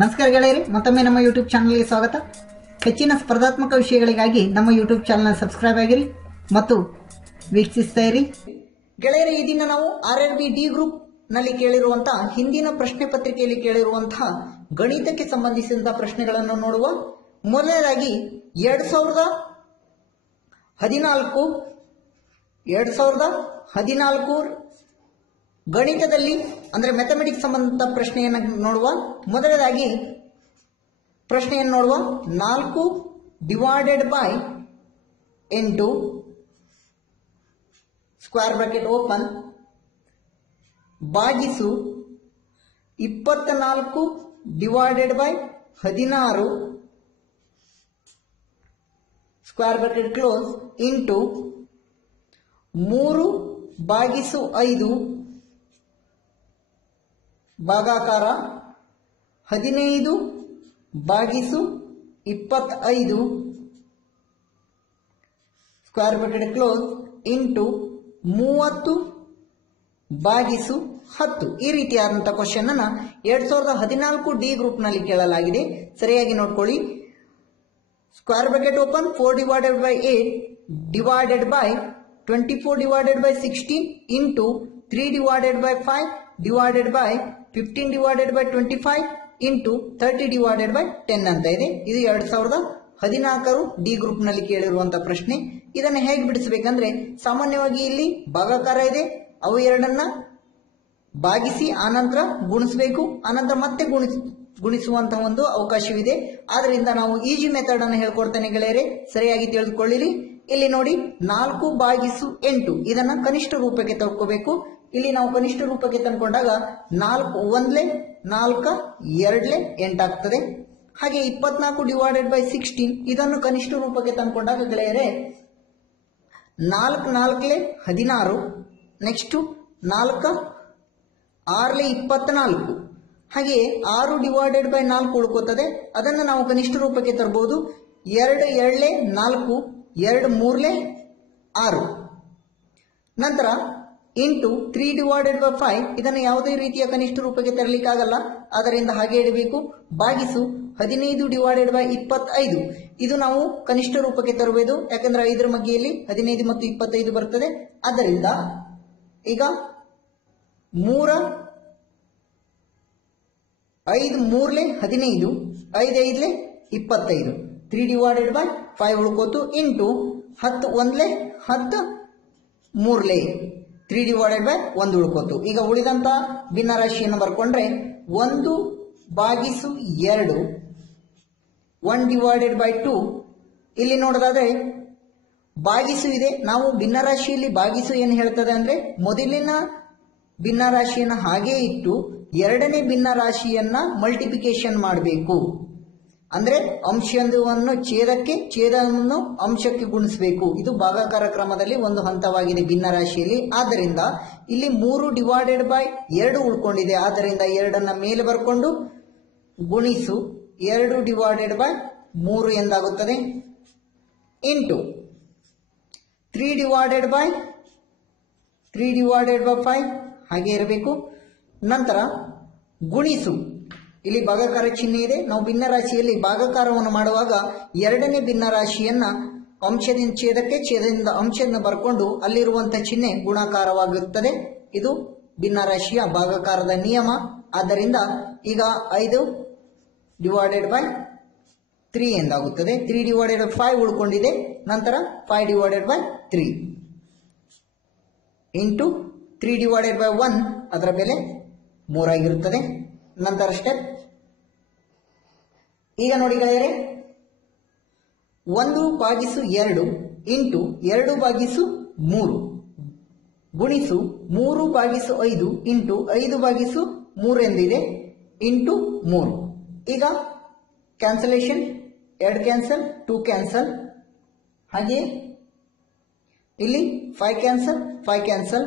ನಮಸ್ಕಾರ ಗೆಳೆಯರಿ, ಮತ್ತೊಮ್ಮೆ ನಮ್ಮ ಯೂಟ್ಯೂಬ್ ಚಾನಲ್ಗೆ ಸ್ವಾಗತ. ಹೆಚ್ಚಿನ ಸ್ಪರ್ಧಾತ್ಮಕ ವಿಷಯಗಳಿಗಾಗಿ ನಮ್ಮ ಯೂಟ್ಯೂಬ್ ಚಾನಲ್ ಸಬ್ಸ್ಕ್ರೈಬ್ ಆಗಿರಿ ಮತ್ತು ವೀಕ್ಷಿಸ್ತಾ ಇರಿ. ಗೆಳೆಯರಿ, ಈ ದಿನ ನಾವು RRB ಡಿ ಗ್ರೂಪ್ ನಲ್ಲಿ ಕೇಳಿರುವಂತಹ ಹಿಂದಿನ ಪ್ರಶ್ನೆ ಪತ್ರಿಕೆಯಲ್ಲಿ ಕೇಳಿರುವಂತಹ ಗಣಿತಕ್ಕೆ ಸಂಬಂಧಿಸಿದಂತಹ ಪ್ರಶ್ನೆಗಳನ್ನು ನೋಡುವ. ಮೊದಲನೇದಾಗಿ 2014 ಗಣಿತದಲ್ಲಿ ಅಂದ್ರೆ ಮ್ಯಾಥಮೆಟಿಕ್ಸ್ ಸಂಬಂಧ ಪ್ರಶ್ನೆಯನ್ನು ನೋಡುವ. ಮೊದಲನೇದಾಗಿ ಪ್ರಶ್ನೆಯನ್ನು ನೋಡುವ. 4 divided by 8 square bracket open ಭಾಗಿಸು 24 divided by 16 square bracket close into 3 ಭಾಗಿಸು 5 ಭಾಗಾಕಾರ 15 ಭಾಗಿಸು 25 ಸ್ಕ್ವೇರ್ ಬ್ರಾಕೆಟ್ ಕ್ಲೋಸ್ ಇಂಟು 30 ಭಾಗಿಸು 10. ಈ ರೀತಿಯಾದಂತಹ ಕ್ವಶನ್ ಅನ್ನ 2014 ಡಿ ಗ್ರೂಪ್ ನಲ್ಲಿ ಕೇಳಲಾಗಿದೆ. ಸರಿಯಾಗಿ ನೋಡ್ಕೊಳ್ಳಿ. Square bracket open 4 divided by 8 divided by 24 divided by 16 into 3 divided by 5 divided by 15 divided by 25 into 30 divided by 10 ಅಂತ ಇದೆ. ಇದು 2014 ಡಿ ಗ್ರೂಪ್ ನಲ್ಲಿ ಕೇಳಿರುವಂತಹ ಪ್ರಶ್ನೆ. ಇದನ್ನು ಹೇಗೆ ಬಿಡಿಸಬೇಕಂದ್ರೆ, ಸಾಮಾನ್ಯವಾಗಿ ಇಲ್ಲಿ ಭಾಗಾಕಾರ ಇದೆ, ಅವು ಎರಡನ್ನ ಭಾಗಿಸಿ ಆನಂತರ ಗುಣಿಸಬೇಕು, ಆನಂತರ ಮತ್ತೆ ಗುಣಿಸುವಂತಹ ಒಂದು ಅವಕಾಶವಿದೆ. ಆದ್ರಿಂದ ನಾವು ಈಜಿ ಮೆಥಡ್ ಅನ್ನು ಹೇಳ್ಕೊಡ್ತೇನೆ ಗೆಳೆಯರೆ, ಸರಿಯಾಗಿ ತಿಳಿದುಕೊಳ್ಳಿರಿ. ಇಲ್ಲಿ ನೋಡಿ 4 ಭಾಗಿಸು 8 ಇದನ್ನ ಕನಿಷ್ಠ ರೂಪಕ್ಕೆ ತಗೋಬೇಕು. ಇಲ್ಲಿ ನಾವು ಕನಿಷ್ಠ ರೂಪಕ್ಕೆ ತಂದುಕೊಂಡಾಗ 4 1 4 2 8 ಆಗ್ತದೆ. ಹಾಗೆ 24 ಡಿವೈಡೆಡ್ ಬೈ 16 ಇದನ್ನು ಕನಿಷ್ಠ ರೂಪಕ್ಕೆ ತಂದುಕೊಂಡಾಗ ಗೆಳೆಯರೆ 4 4 16 ನೆಕ್ಸ್ಟ್ 4 6 24 ಹಾಗೆ 6 ಡಿವೈಡೆಡ್ ಬೈ 4 ಉಳ್ಕೋತದೆ. ಅದನ್ನು ನಾವು ಕನಿಷ್ಠ ರೂಪಕ್ಕೆ ತರಬಹುದು. 2 2 4 2 3 6 ನಂತರ ಇಂಟು 3 ಡಿವೈಡೆಡ್ ಬೈ 5 ಇದನ್ನು ಯಾವುದೇ ರೀತಿಯ ಕನಿಷ್ಠ ರೂಪಕ್ಕೆ ತರಲಿಕ್ಕಾಗಲ್ಲ, ಅದರಿಂದ ಹಾಗೆ ಇಡಬೇಕು. ಭಾಗಿಸು 15 ಡಿವೈಡೆಡ್ ಬೈ 25 ಇದು ನಾವು ಕನಿಷ್ಠ ರೂಪಕ್ಕೆ ತರಬಹುದು, ಯಾಕಂದ್ರೆ 5ರ ಮಧ್ಯೆಯಲ್ಲಿ 15 ಮತ್ತು 25 ಬರ್ತದೆ. ಆದ್ದರಿಂದ ಈಗ 3 5 3 15 5 5 25 3 ಡಿವೈಡೆಡ್ ಬೈ 5 ಉಳ್ಕೋತು ಇಂಟು 10 1 10 3 3 ಡಿವೈಡೆಡ್ ಬೈ 1 ಉಳ್ಕೋತು. ಈಗ ಉಳಿದಂತ ಭಿನ್ನರಾಶಿಯನ್ನು ಬರ್ಕೊಂಡ್ರೆ 1 ಭಾಗಿಸು 2 1 ಡಿವೈಡೆಡ್ ಬೈ 2 ಇಲ್ಲಿ ನೋಡೋದಾದ್ರೆ ಭಾಗಿಸು ಇದೆ. ನಾವು ಭಿನ್ನರಾಶಿಯಲ್ಲಿ ಭಾಗಿಸು ಏನು ಹೇಳ್ತದೆ ಅಂದ್ರೆ, ಮೊದಲಿನ ಭಿನ್ನರಾಶಿಯನ್ನು ಹಾಗೆ ಇಟ್ಟು ಎರಡನೇ ಭಿನ್ನರಾಶಿಯನ್ನ ಮಲ್ಟಿಪ್ಲಿಕೇಶನ್ ಮಾಡಬೇಕು. ಅಂದ್ರೆ ಅಂಶವನ್ನು ಛೇದಕ್ಕೆ, ಛೇದವನ್ನು ಅಂಶಕ್ಕೆ ಗುಣಿಸಬೇಕು. ಇದು ಭಾಗಾಕಾರ ಕ್ರಮದಲ್ಲಿ ಒಂದು ಹಂತವಾಗಿದೆ ಭಿನ್ನರಾಶಿಯಲ್ಲಿ. ಆದ್ದರಿಂದ ಇಲ್ಲಿ 3 ಡಿವೈಡೆಡ್ ಬೈ 2 ಉಳ್ಕೊಂಡಿದೆ. ಆದ್ದರಿಂದ 2 ಮೇಲೆ ಬರ್ಕೊಂಡು ಗುಣಿಸು 2 ಡಿವೈಡೆಡ್ ಬೈ 3 ಎಂದಾಗುತ್ತದೆ ಇಂಟು 3 ಡಿವೈಡೆಡ್ ಬೈ 5 ಹಾಗೆ ಇರಬೇಕು. ನಂತರ ಗುಣಿಸು, ಇಲ್ಲಿ ಭಾಗಾಕಾರ ಚಿಹ್ನೆ ಇದೆ. ನಾವು ಭಿನ್ನರಾಶಿಯಲ್ಲಿ ಭಾಗಾಕಾರವನ್ನು ಮಾಡುವಾಗ ಎರಡನೇ ಭಿನ್ನರಾಶಿಯನ್ನ ಅಂಶದಿಂದ ಛೇದಕ್ಕೆ, ಛೇದದಿಂದ ಅಂಶದಿಂದ ಬರ್ಕೊಂಡು ಅಲ್ಲಿರುವಂತಹ ಚಿಹ್ನೆ ಗುಣಾಕಾರವಾಗುತ್ತದೆ. ಇದು ಭಿನ್ನರಾಶಿಯ ಭಾಗಾಕಾರದ ನಿಯಮ. ಆದ್ದರಿಂದ ಈಗ 5 ಡಿವೈಡೆಡ್ ಬೈ 3 ಎಂದಾಗುತ್ತದೆ. 3 ಡಿವೈಡೆಡ್ ಬೈ 5 ಉಳ್ಕೊಂಡಿದೆ. ನಂತರ 5 divided by 3 into 3 divided by 1 ಅದರ ಬೆಲೆ 3 ಆಗಿರುತ್ತದೆ. ನಂತರ ಸ್ಟೆಪ್ ಈಗ ನೋಡಿ ಗೆಳೆಯರೆ, 1 ಭಾಗಿಸು 2 ಇಂಟು 2 ಭಾಗಿಸು 3 ಗುಣಿಸು 3 ಭಾಗಿಸು 5 ಇಂಟು 5 ಭಾಗಿಸು 3 ಎಂದಿದೆ ಇಂಟು 3. ಈಗ ಕ್ಯಾನ್ಸಲೇಷನ್, 2 ಕ್ಯಾನ್ಸಲ್ 2 ಕ್ಯಾನ್ಸಲ್, ಹಾಗೆ ಇಲ್ಲಿ 5 ಕ್ಯಾನ್ಸಲ್ 5 ಕ್ಯಾನ್ಸಲ್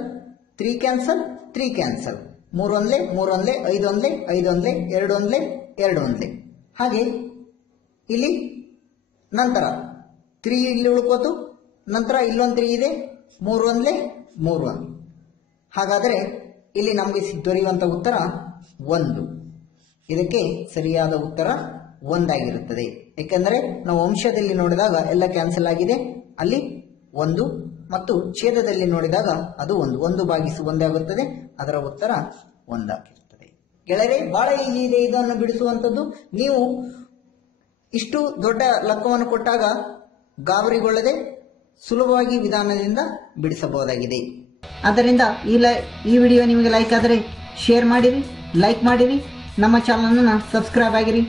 3 ಕ್ಯಾನ್ಸಲ್ 3 ಕ್ಯಾನ್ಸಲ್ 3 1 3 1 5 1 5 1 2 1 2 1 ಹಾಗೆ ಇಲ್ಲಿ ನಂತರ 3 ಇಲ್ಲಿ ಉಳ್ಕೋತು. ನಂತರ ಇಲ್ಲೊಂದು 3 ಇದೆ, 3 1 3 1. ಹಾಗಾದರೆ ಇಲ್ಲಿ ನಮಗೆ ದೊರೆಯುವಂತ ಉತ್ತರ 1. ಇದಕ್ಕೆ ಸರಿಯಾದ ಉತ್ತರ 1 ಆಗಿರುತ್ತದೆ. ಯಾಕೆಂದರೆ ನಾವು ಅಂಶದಲ್ಲಿ ನೋಡಿದಾಗ ಎಲ್ಲ ಕ್ಯಾನ್ಸಲ್ ಆಗಿದೆ, ಅಲ್ಲಿ 1 ಮತ್ತು ಛೇದದಲ್ಲಿ ನೋಡಿದಾಗ ಅದು 1 ಭಾಗಿಸು 1 ಆಗುತ್ತದೆ. ಅದರ ಉತ್ತರ 1 ಆಗಿರುತ್ತದೆ. ಗೆಳೆಯರೆ, ಬಹಳ ಈಜಿ ಇದೆ ಇದನ್ನು ಬಿಡಿಸುವಂತದ್ದು. ನೀವು ಇಷ್ಟು ದೊಡ್ಡ ಲೆಕ್ಕವನ್ನು ಕೊಟ್ಟಾಗ ಗಾಬರಿಗೊಳ್ಳದೆ ಸುಲಭವಾಗಿ ವಿಧಾನದಿಂದ ಬಿಡಿಸಬಹುದಾಗಿದೆ. ಆದ್ದರಿಂದ ಈ ವಿಡಿಯೋ ನಿಮಗೆ ಲೈಕ್ ಆದರೆ ಶೇರ್ ಮಾಡಿರಿ, ಲೈಕ್ ಮಾಡಿರಿ, ನಮ್ಮ ಚಾನಲ್ ಅನ್ನು ಸಬ್ಸ್ಕ್ರೈಬ್ ಆಗಿರಿ.